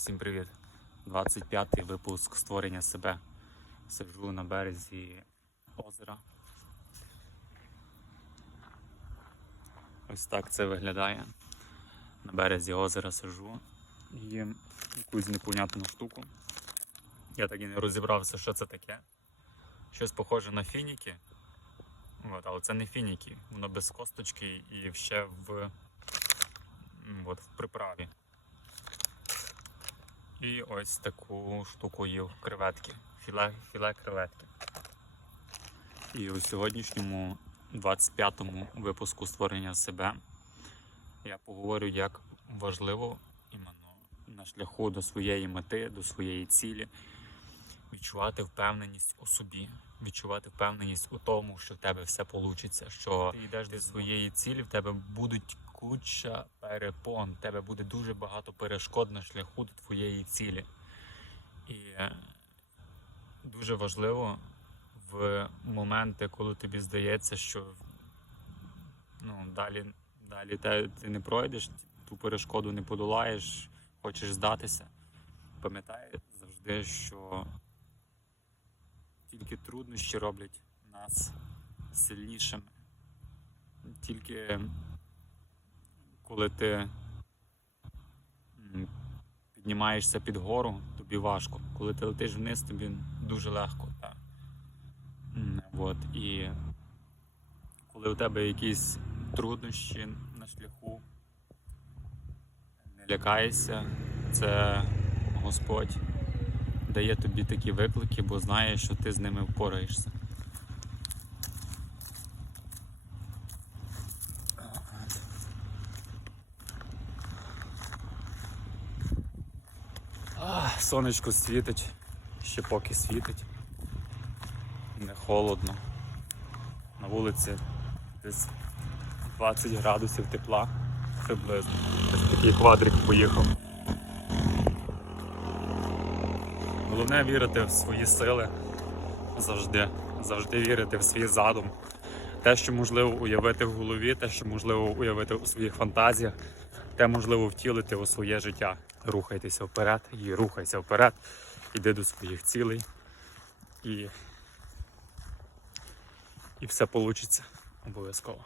Всім привіт! 25-й випуск створення себе. Сиджу на березі озера. Ось так це виглядає. На березі озера сижу і якусь непонятну штуку. Я так і не розібрався, що це таке. Щось похоже на фініки. От, але це не фініки, воно без косточки і ще в, от, в приправі. І ось таку штуку їв креветки. Філе, філе креветки. І у сьогоднішньому 25-му випуску створення себе я поговорю, як важливо іменно на шляху до своєї мети, до своєї цілі відчувати впевненість у собі, відчувати впевненість у тому, що в тебе все вийде, що ти йдеш до своєї цілі, в тебе будуть куча перепон, тебе буде дуже багато перешкод на шляху до твоєї цілі. І е, дуже важливо в моменти, коли тобі здається, що ну, далі, далі ти не пройдеш, ту перешкоду не подолаєш, хочеш здатися. Пам'ятай завжди, що тільки труднощі роблять нас сильнішими. Тільки коли ти піднімаєшся під гору, тобі важко. Коли ти летиш вниз, тобі дуже легко. Так. От. І коли у тебе якісь труднощі на шляху, не лякайся, це Господь дає тобі такі виклики, бо знає, що ти з ними впораєшся. Сонечко світить, ще поки світить. Не холодно. На вулиці десь 20 градусів тепла приблизно. Ось такий квадрик поїхав. Головне вірити в свої сили завжди. Завжди вірити в свій задум. Те, що можливо уявити в голові, те, що можливо уявити у своїх фантазіях, те можливо втілити у своє життя. Рухайтеся вперед і рухайся вперед. Іди до своїх цілей. І, і все вийде обов'язково.